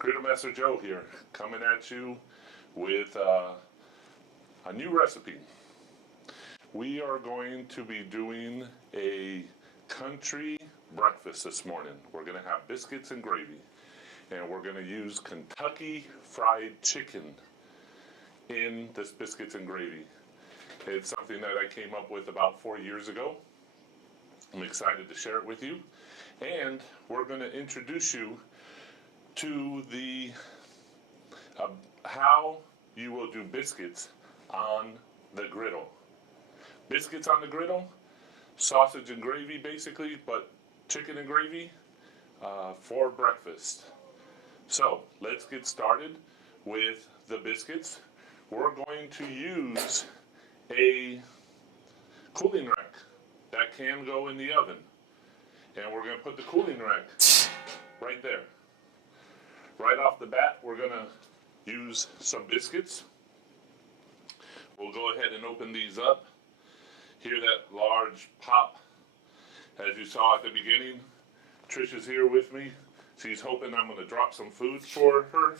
Griddle Master Joe here, coming at you with a new recipe. We are going to be doing a country breakfast this morning. We're going to have biscuits and gravy, and we're going to use Kentucky Fried Chicken in this biscuits and gravy. It's something that I came up with about 4 years ago. I'm excited to share it with you, and we're going to introduce you to the how you will do biscuits on the griddle. Biscuits on the griddle, sausage and gravy basically, but chicken and gravy for breakfast. So let's get started with the biscuits. We're going to use a cooling rack that can go in the oven, and we're going to put the cooling rack right there. Right off the bat, we're going to use some biscuits. We'll go ahead and open these up. Hear that large pop as you saw at the beginning. Trish is here with me. She's hoping I'm going to drop some food for her.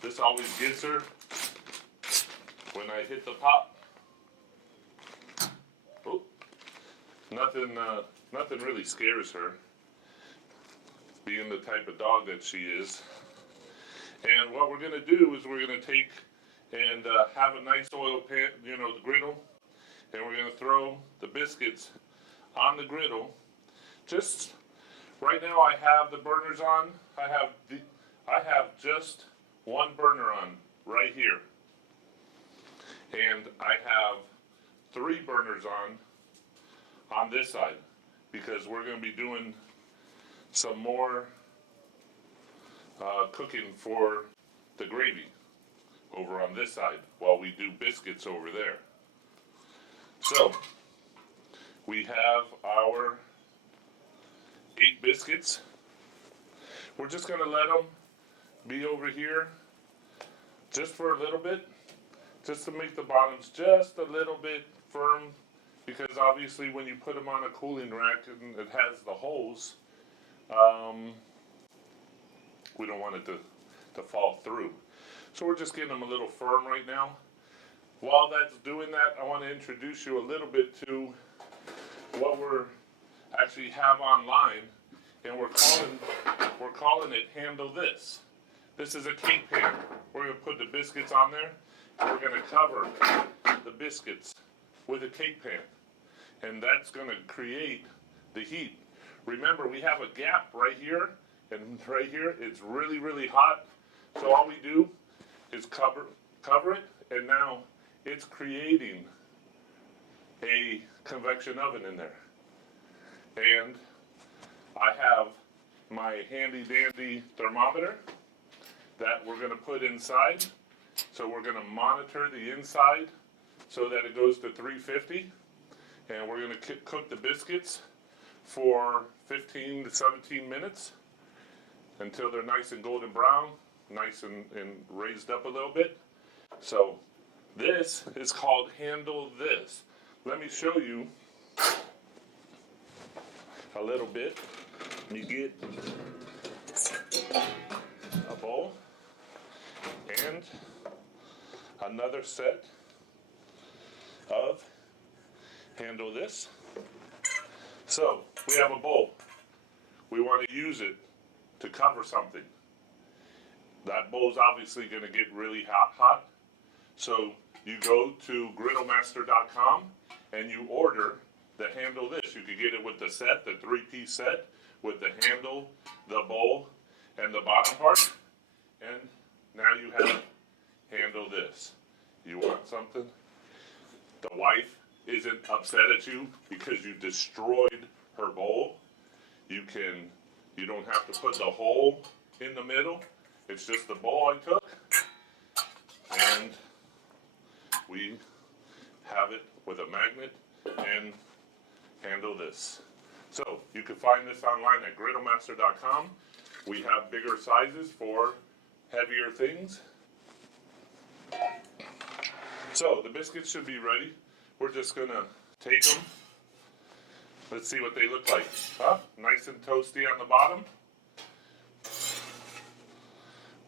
This always gets her when I hit the pop. Oh, nothing really scares her, being the type of dog that she is. And what we're going to do is we're going to take and have a nice oil pan, the griddle, and we're going to throw the biscuits on the griddle. Just right now I have the burners on. I have just one burner on right here. And I have 3 burners on this side, because we're going to be doing some more cooking for the gravy over on this side while we do biscuits over there. So we have our 8 biscuits. We're just going to let them be over here just for a little bit, just to make the bottoms just a little bit firm, because obviously when you put them on a cooling rack and it has the holes, we don't want it to fall through. So we're just getting them a little firm right now. While that's doing that, I want to introduce you a little bit to what we're actually have online, and we're calling it Handle This. This is a cake pan. We're going to put the biscuits on there, and we're going to cover the biscuits with a cake pan, and that's going to create the heat. Remember, we have a gap right here, and right here it's really, really hot. So all we do is cover it, and now it's creating a convection oven in there. And I have my handy dandy thermometer that we're going to put inside. So we're going to monitor the inside so that it goes to 350, and we're going to cook the biscuits for 15 to 17 minutes until they're nice and golden brown, nice and raised up a little bit. So this is called Handle This. Let me show you a little bit. You get a bowl and another set of Handle This. So we have a bowl. We want to use it to cover something. That bowl's obviously going to get really hot. So you go to griddlemaster.com and you order the Handle This. You could get it with the set, the 3-piece set, with the handle, the bowl, and the bottom part. And now you have Handle This. You want something? The wife isn't upset at you because you destroyed her bowl. You don't have to put the hole in the middle. It's just the bowl I took, and we have it with a magnet and Handle This. So you can find this online at griddlemaster.com. We have bigger sizes for heavier things. So the biscuits should be ready. We're just going to take them. Let's see what they look like. Nice and toasty on the bottom.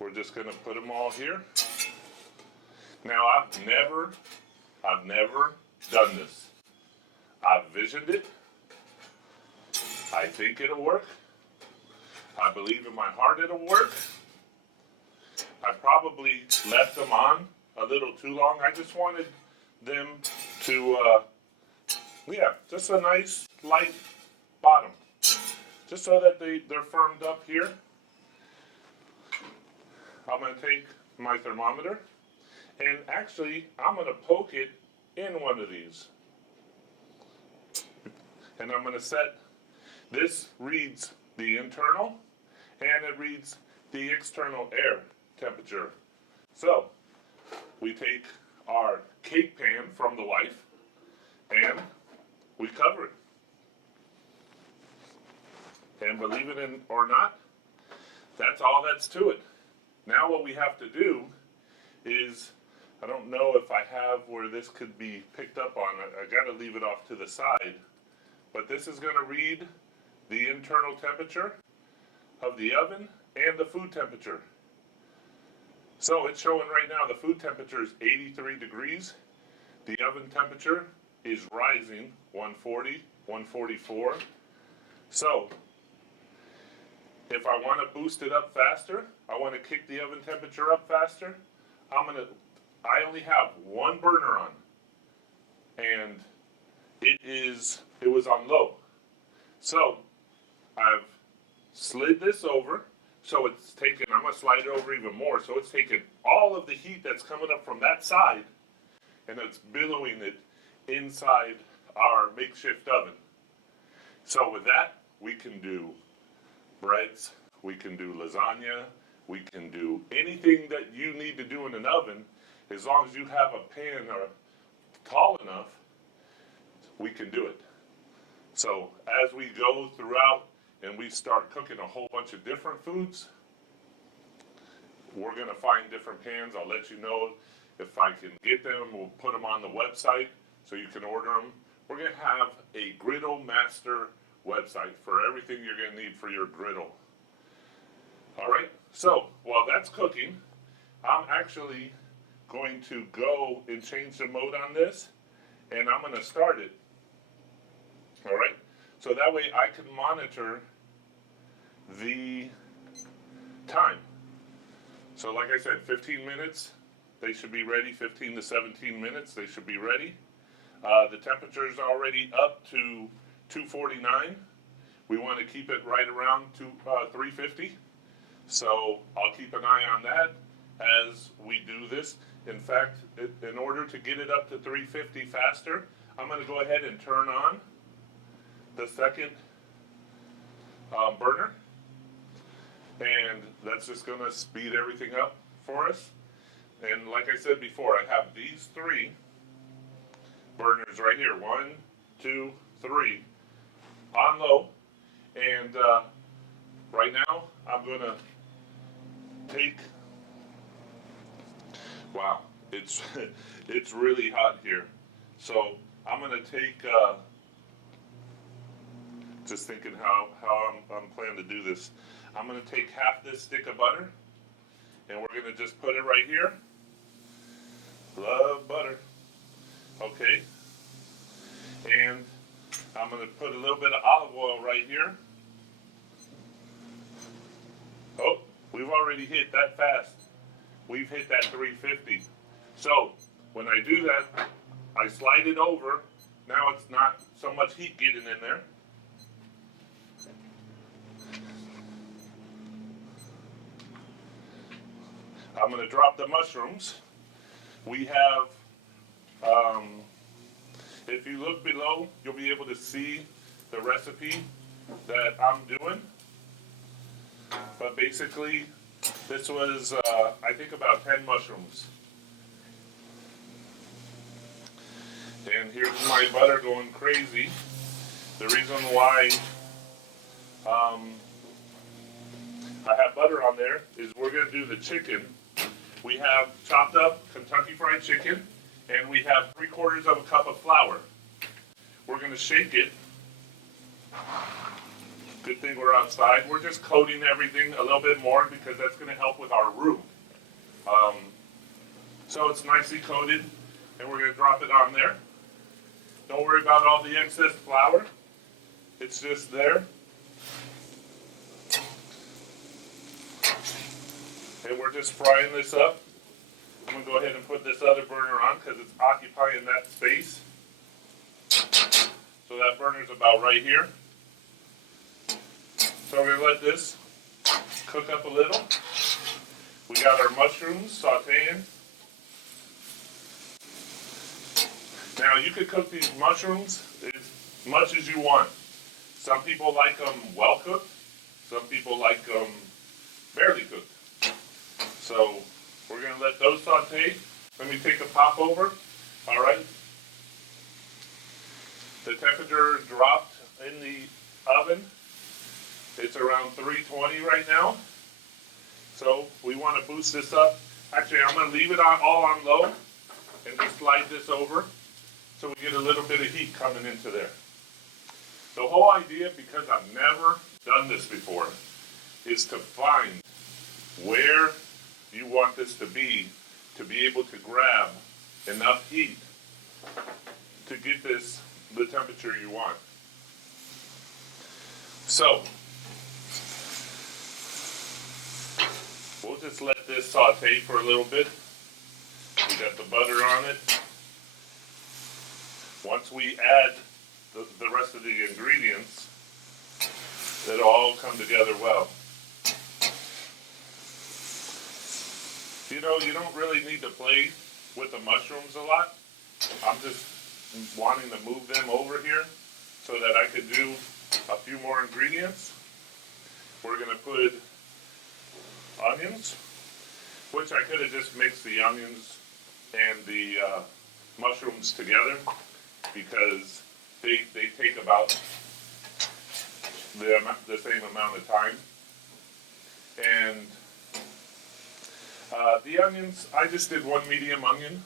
we're just going to put them all here. Now, I've never done this. I've visioned it. I think it'll work. I believe in my heart it'll work. I probably left them on a little too long. I just wanted them to, just a nice light bottom. Just so that they're firmed up here. I'm going to take my thermometer, and actually I'm going to poke it in one of these. And I'm going to set, this reads the internal, and it reads the external air temperature. So, we take our cake pan from the wife, and we cover it. And believe it or not, that's all that's to it. Now what we have to do is, I don't know if I have where this could be picked up on. I got to leave it off to the side. But this is going to read the internal temperature of the oven and the food temperature. So it's showing right now the food temperature is 83 degrees. The oven temperature is rising 140, 144. So if I want to boost it up faster, I want to kick the oven temperature up faster, I only have one burner on, and it was on low. So I've slid this over, so it's taken, I'm going to slide it over even more, so it's taken all of the heat that's coming up from that side, and it's billowing it inside our makeshift oven. So with that, we can do breads, we can do lasagna, we can do anything that you need to do in an oven. As long as you have a pan tall enough, we can do it. So as we go throughout and we start cooking a whole bunch of different foods, we're going to find different pans. I'll let you know if I can get them. We'll put them on the website so you can order them. We're going to have a Griddle Master website for everything you're going to need for your griddle. All right, so while that's cooking, I'm actually going to go and change the mode on this, and I'm going to start it. All right, so that way I can monitor the time. So like I said, 15 minutes, they should be ready. 15 to 17 minutes, they should be ready. The temperature is already up to 249. We want to keep it right around 350. So I'll keep an eye on that as we do this. In fact, in order to get it up to 350 faster, I'm going to go ahead and turn on the second burner. And that's just going to speed everything up for us. And like I said before, I have these three burners right here. 1, 2, 3 on low. And right now, I'm going to take, wow, it's really hot here. So I'm going to take, just thinking how I'm planning to do this. I'm going to take half this stick of butter, and we're going to just put it right here. Love butter. Okay. And I'm going to put a little bit of olive oil right here. Oh, we've already hit that fast. We've hit that 350. So when I do that, I slide it over. Now it's not so much heat getting in there. I'm going to drop the mushrooms. We have, if you look below, you'll be able to see the recipe that I'm doing. But basically, this was, I think, about 10 mushrooms. And here's my butter going crazy. The reason why I have butter on there is we're going to do the chicken. We have chopped up Kentucky Fried Chicken, and we have 3/4 of a cup of flour. We're going to shake it. Good thing we're outside. We're just coating everything a little bit more because that's going to help with our roux. So it's nicely coated, and we're going to drop it on there. Don't worry about all the excess flour. It's just there. And we're just frying this up. I'm going to go ahead and put this other burner on because it's occupying that space. So that burner's about right here. So we're going to let this cook up a little. We got our mushrooms sauteing. Now you could cook these mushrooms as much as you want. Some people like them well cooked. Some people like them barely cooked. So we're going to let those saute. Let me take a pop over. All right. The temperature dropped in the oven. It's around 320 right now. So we want to boost this up. Actually, I'm going to leave it all on low and just slide this over so we get a little bit of heat coming into there. The whole idea, because I've never done this before, is to find where you want this to be able to grab enough heat to get this the temperature you want. So we'll just let this saute for a little bit. We got the butter on it. Once we add the rest of the ingredients, it'll all come together well. You know, you don't really need to play with the mushrooms a lot. I'm just wanting to move them over here so that I could do a few more ingredients. We're going to put onions, which I could have just mixed the onions and the mushrooms together because they take about the same amount of time. And the onions, I just did one medium onion.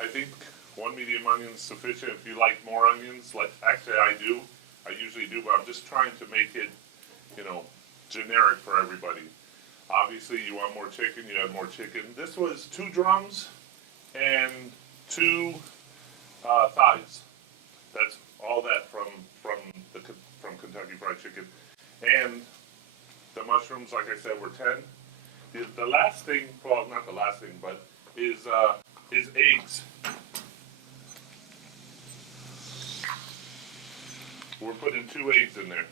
I think one medium onion is sufficient. If you like more onions, actually I do. I usually do, but I'm just trying to make it, generic for everybody. Obviously, you want more chicken, you add more chicken. This was 2 drums and 2 thighs. That's all that from Kentucky Fried Chicken. And the mushrooms, like I said, were 10. The last thing, well, not the last thing, but is eggs. We're putting 2 eggs in there.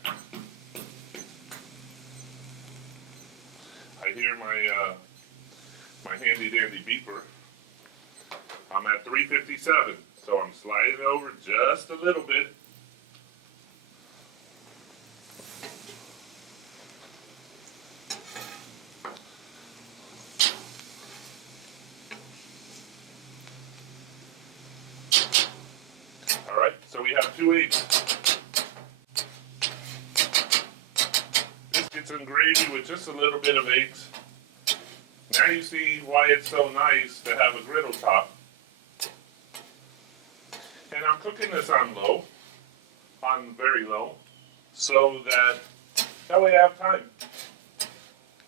I hear my handy dandy beeper. I'm at 357, so I'm sliding over just a little bit. All right, so we have 2 eggs. Biscuits and gravy with just a little bit of eggs. Now you see why it's so nice to have a griddle top. And I'm cooking this on low, on very low, so that way I have time.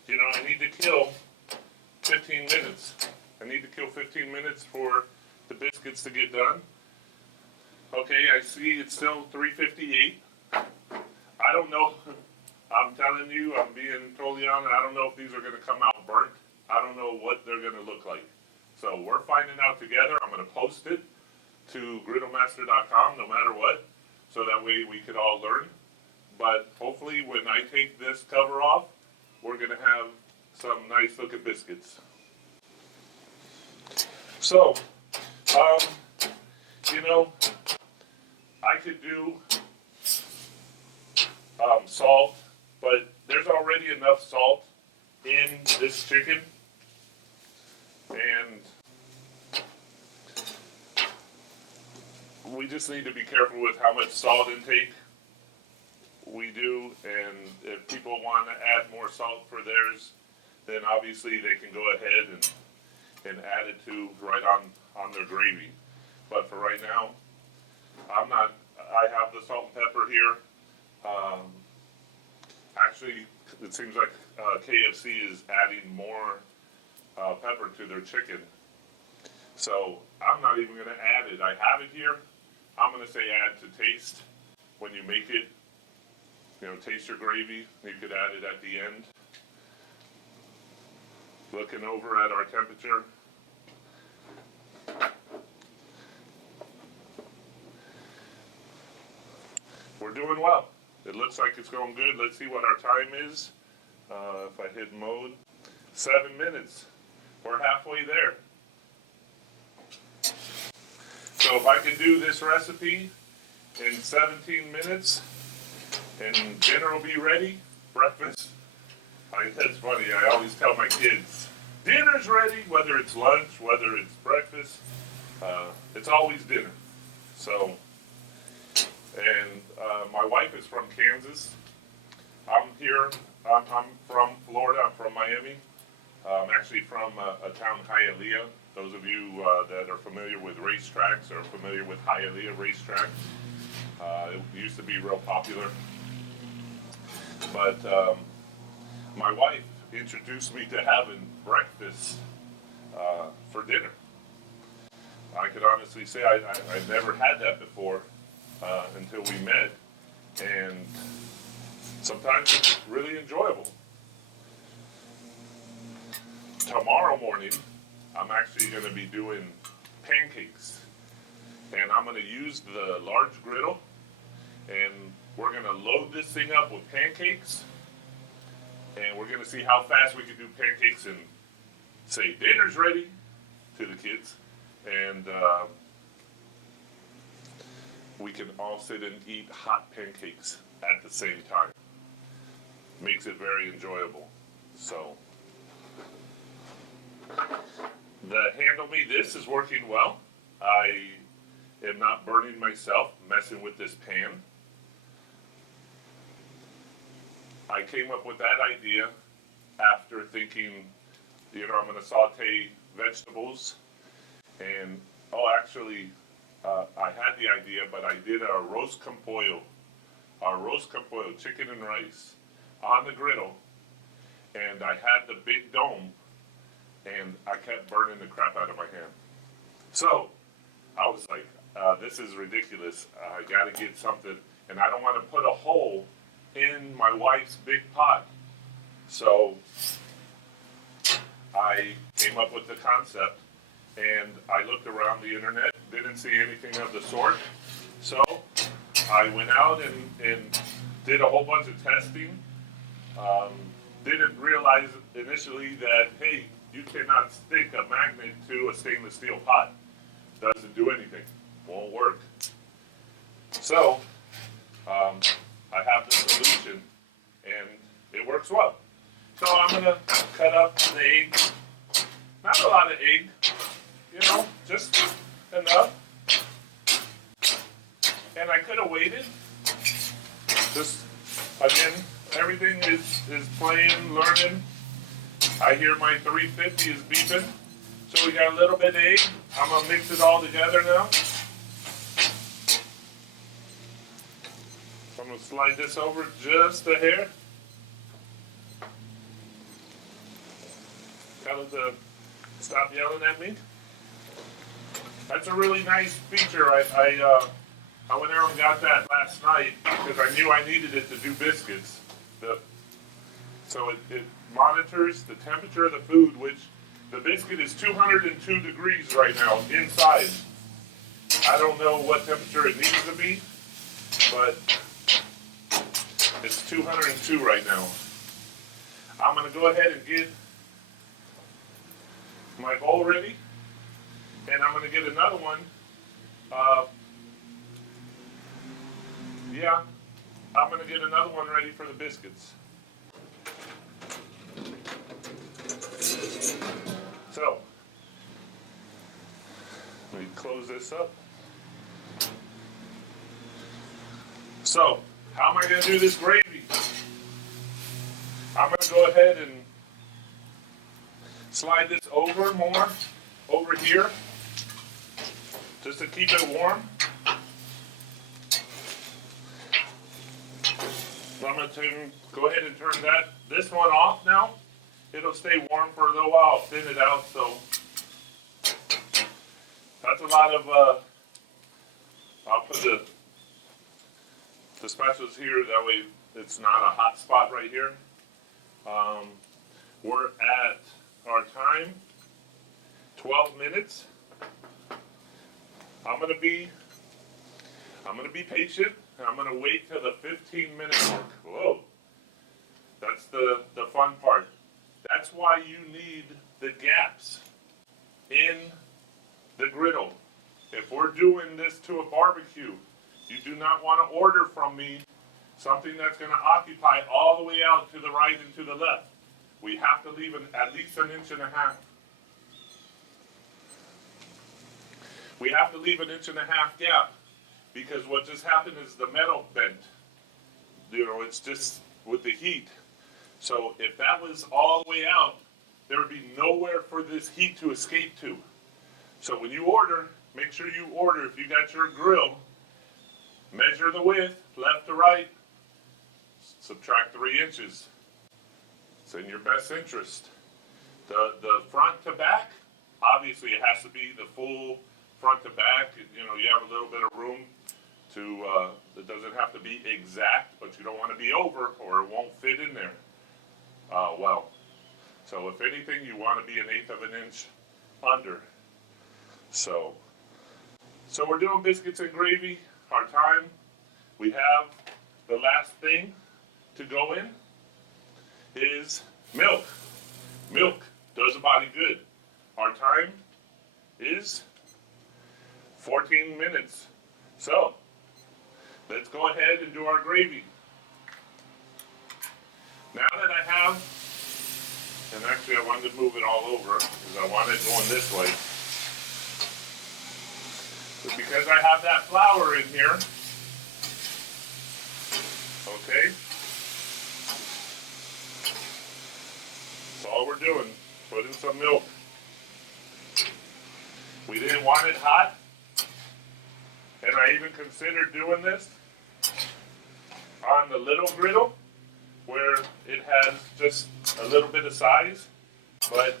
I need to kill 15 minutes. I need to kill 15 minutes for the biscuits to get done. Okay, I see it's still 3:58. I don't know. I'm telling you, I'm being totally honest. I don't know if these are going to come out burnt. I don't know what they're going to look like. So we're finding out together. I'm going to post it to griddlemaster.com no matter what, so that way we could all learn. But hopefully when I take this cover off, we're going to have some nice looking biscuits. So, I could do salt, but there's already enough salt in this chicken, and we just need to be careful with how much salt intake we do, and if people want to add more salt for theirs, then obviously they can go ahead and add it to right on their gravy. But for right now, I have the salt and pepper here. Actually, it seems like KFC is adding more pepper to their chicken. So I'm not even going to add it. I have it here. I'm going to say add to taste. When you make it, taste your gravy. You could add it at the end. Looking over at our temperature. We're doing well. It looks like it's going good. Let's see what our time is. If I hit mode, 7 minutes. We're halfway there. So if I can do this recipe in 17 minutes and dinner will be ready, breakfast. That's funny. I always tell my kids, dinner's ready, whether it's lunch, whether it's breakfast. It's always dinner. So, and my wife is from Kansas. I'm here. I'm from Florida. I'm from Miami. I'm actually from a town, Hialeah. Those of you that are familiar with racetracks are familiar with Hialeah racetrack. It used to be real popular. But my wife introduced me to having breakfast for dinner. I could honestly say I never had that before until we met. And sometimes it's really enjoyable. Tomorrow morning, I'm actually going to be doing pancakes. And I'm going to use the large griddle. And we're going to load this thing up with pancakes. And we're going to see how fast we can do pancakes and say, dinner's ready to the kids. And we can all sit and eat hot pancakes at the same time. Makes it very enjoyable. So, the Handle Me This is working well. I am not burning myself messing with this pan. I came up with that idea after thinking, I'm going to saute vegetables. And, actually, I had the idea, but I did a roast con pollo, chicken and rice, on the griddle. And I had the big dome, and I kept burning the crap out of my hand. So, I was like, this is ridiculous. I got to get something, and I don't want to put a hole in my wife's big pot. So I came up with the concept, and I looked around the internet, didn't see anything of the sort. So I went out and did a whole bunch of testing. Didn't realize initially that, hey, you cannot stick a magnet to a stainless steel pot. Doesn't do anything. Won't work. So I have the solution, and it works well. So I'm going to cut up the egg. Not a lot of egg, just enough. And I could have waited. Just, again, everything is playing, learning. I hear my 350 is beeping. So we got a little bit of egg. I'm going to mix it all together now. I'm going to slide this over just a hair. Tell it to stop yelling at me. That's a really nice feature. I went out and got that last night because I knew I needed it to do biscuits. So it monitors the temperature of the food, which the biscuit is 202 degrees right now inside. I don't know what temperature it needs to be, but it's 202 right now. I'm going to go ahead and get my bowl ready, and I'm going to get another one. I'm going to get another one ready for the biscuits. So, let me close this up. So, how am I going to do this gravy? I'm going to go ahead and slide this over here, just to keep it warm. I'm going to go ahead and turn this one off now. It'll stay warm for a little while. I'll thin it out. So that's a lot of, I'll put the specials here. That way it's not a hot spot right here. We're at our time, 12 minutes. I'm gonna be patient, and I'm gonna wait till the 15-minute mark. Whoa, that's the fun part. That's why you need the gaps in the griddle. If we're doing this to a barbecue, you do not want to order from me something that's going to occupy all the way out to the right and to the left. We have to leave at least an inch and a half. We have to leave an inch and a half gap, because what just happened is the metal bent. You know, it's just with the heat. So if that was all the way out, there would be nowhere for this heat to escape to. So when you order, make sure you order, if you got your grill, measure the width, left to right, subtract 3 inches. It's in your best interest. The front to back, obviously it has to be the full front to back. You know, you have a little bit of room to, it doesn't have to be exact, but you don't want to be over or it won't fit in there well. So if anything, you want to be 1/8 of an inch under. So we're doing biscuits and gravy. Our time, we have the last thing to go in is milk. Milk does a body good. Our time is 14 minutes. So let's go ahead and do our gravy. Now that I have, and actually I wanted to move it all over because I want it going this way. But because I have that flour in here, okay, that's all we're doing. Put in some milk. We didn't want it hot, and I even considered doing this on the little griddle where it has just a little bit of size, but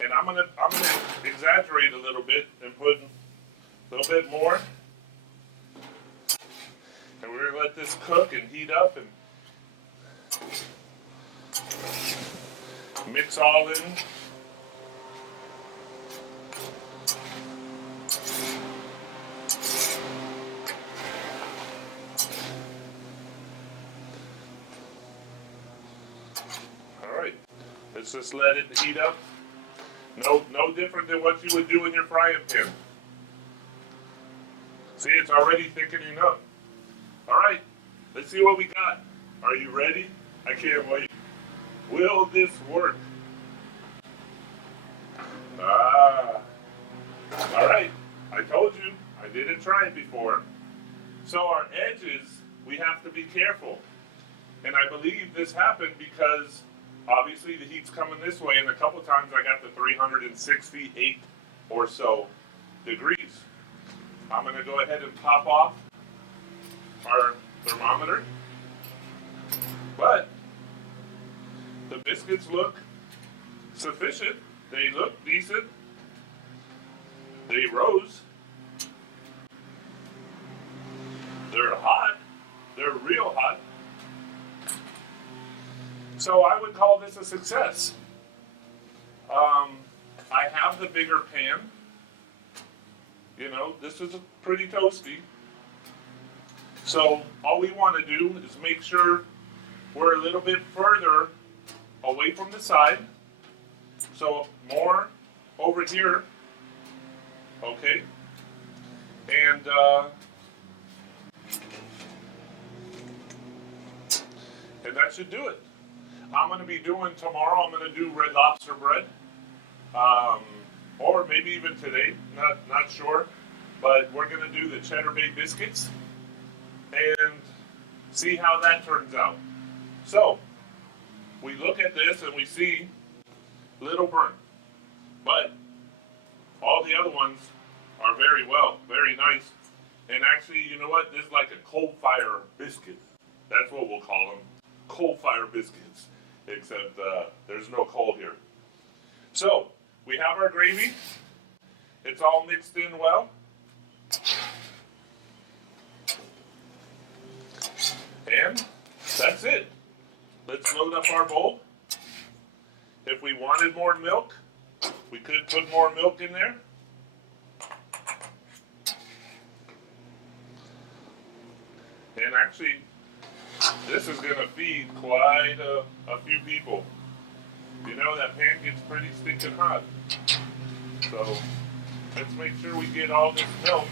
and I'm gonna exaggerate a little bit and put a little bit more, and we're gonna let this cook and heat up and mix all in. Let's just let it heat up. No different than what you would do in your frying pan. See, it's already thickening up. All right, let's see what we got. Are you ready? I can't wait. Will this work? All right, I told you, I didn't try it before. So our edges, we have to be careful. And I believe this happened because obviously the heat's coming this way, and a couple times I got to 368 or so degrees. I'm going to go ahead and pop off our thermometer. But the biscuits look sufficient. They look decent. They rose. They're hot. They're real hot. So I would call this a success. I have the bigger pan. You know, this is pretty toasty. So all we want to do is make sure we're a little bit further away from the side. So more over here. Okay. And that should do it. I'm going to be doing tomorrow, I'm going to do Red Lobster bread. Or maybe even today, not sure. But we're going to do the Cheddar Bay biscuits and see how that turns out. So, we look at this and we see little burnt. But all the other ones are very nice. And actually, you know what? This is like a coal fire biscuit. That's what we'll call them. Coal fire biscuits. Except there's no coal here. So, we have our gravy. It's all mixed in well. And that's it. Let's load up our bowl. If we wanted more milk, we could put more milk in there. And actually, this is going to feed quite a few people. You know, that pan gets pretty stinking hot. So, let's make sure we get all this milk.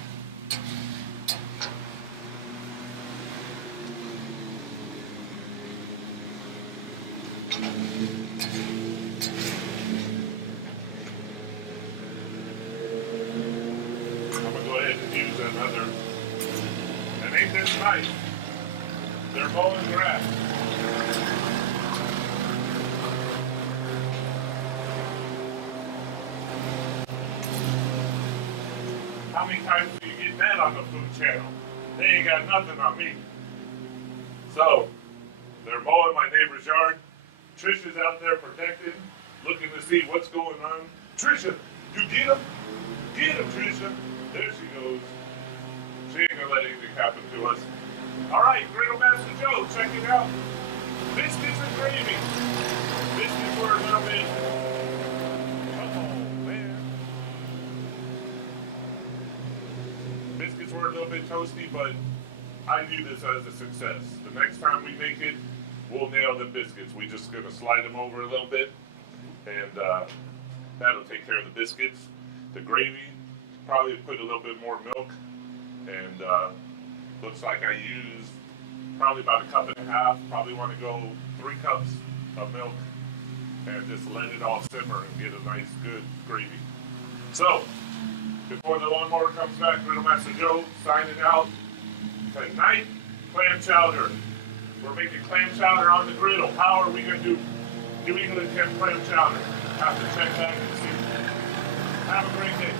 I'm going to go ahead and use another. And ain't this nice? They're mowing grass. How many times do you get that on the Food Channel? They ain't got nothing on me. So, they're mowing my neighbor's yard. Trisha's out there protecting, looking to see what's going on. Trisha, you get him? Get him, Trisha. There she goes. She ain't gonna let anything happen to us. All right, Griddle Master Joe, check it out. Biscuits and gravy. Biscuits were a little bit. Oh man. Biscuits were a little bit toasty, but I view this as a success. The next time we make it, we'll nail the biscuits. We're just gonna slide them over a little bit, and that'll take care of the biscuits. The gravy, probably put a little bit more milk, and looks like I used probably about a cup and a half. Probably want to go 3 cups of milk and just let it all simmer and get a nice, good gravy. So, before the lawnmower comes back, Griddle Master Joe signing out. Tonight, clam chowder. We're making clam chowder on the griddle. How are we going to do New England clam chowder? Have to check back and see. Have a great day.